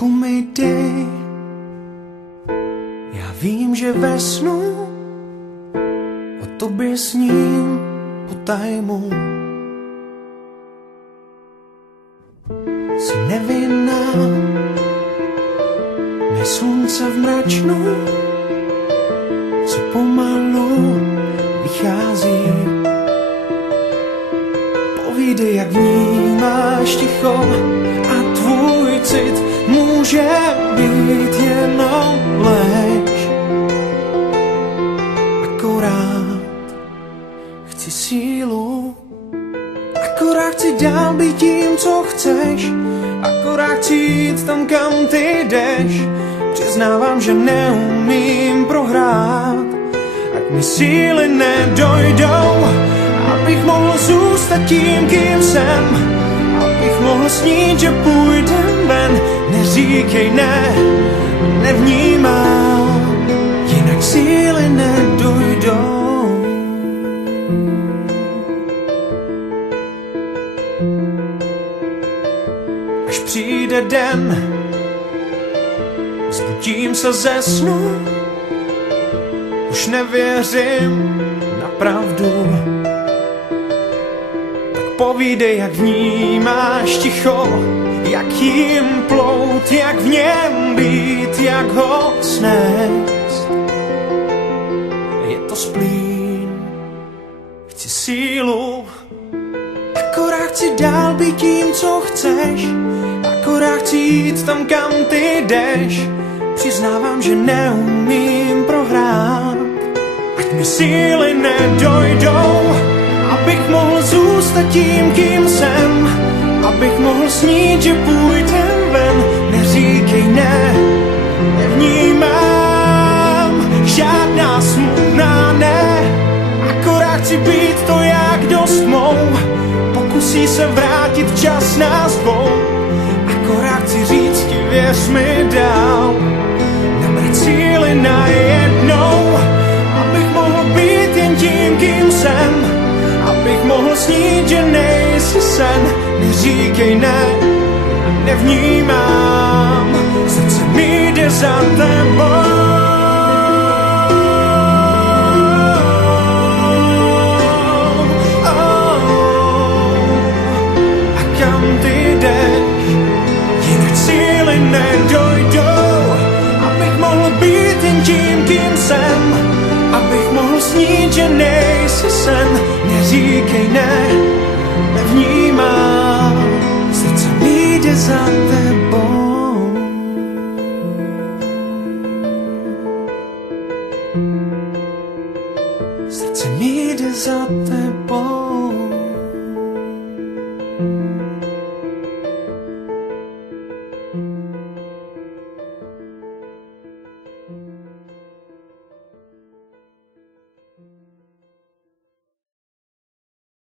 ruku mi dej. Já vím, že ve snu o tobě sním po tajmu. Jsi nevinná, mé slunce v mračnu, co pomalu vychází. Povídej, jak vnímáš ticho a tvůj cit může být jenom lež. Akorát chci sílu, akorát chci dál být tím, co chceš, akorát chci jít tam, kam ty jdeš. Přiznávám, že neumím prohrát, ať mi síly nedojdou, abych mohl zůstat tím, kým jsem, abych mohl snít, že půjdem ven. Neříkej ne, nevnímám, jinak síly nedojdou. Až přijde den, zbudím se ze snu, už nevěřím na pravdu. Tak povídej, jak vnímáš ticho, jak jim plout, jak v něm být, jak ho snést. Je to splín, chci sílu, akorát chci dál být tím, co chceš, akorát chci jít tam, kam ty jdeš. Přiznávám, že neumím prohrát, ať mi síly nedojdou, abych mohl zůstat tím, kým jsem, abych mohl snít, že půjdem ven. Neříkej ne, nevnímám žádná smutná ne, akorát chci být to, jak dost mou. Pokusí se vrátit čas nás dvou, akorát chci říct ti, věř mi dál, nabrat síly najednou, abych mohl být jen tím, kým jsem, abych mohl snít, že nejsi sen. Neříkej ne, nevnímám, srdce mi jde za tebou. A kam ty jdeš, jinak síly nedojdou, abych mohl být jen tím, kým jsem, abych mohl snít, že nejsi sen. Neříkej ne, nevnímám, srdce mi jde za tebou. Srdce mi jde za tebou.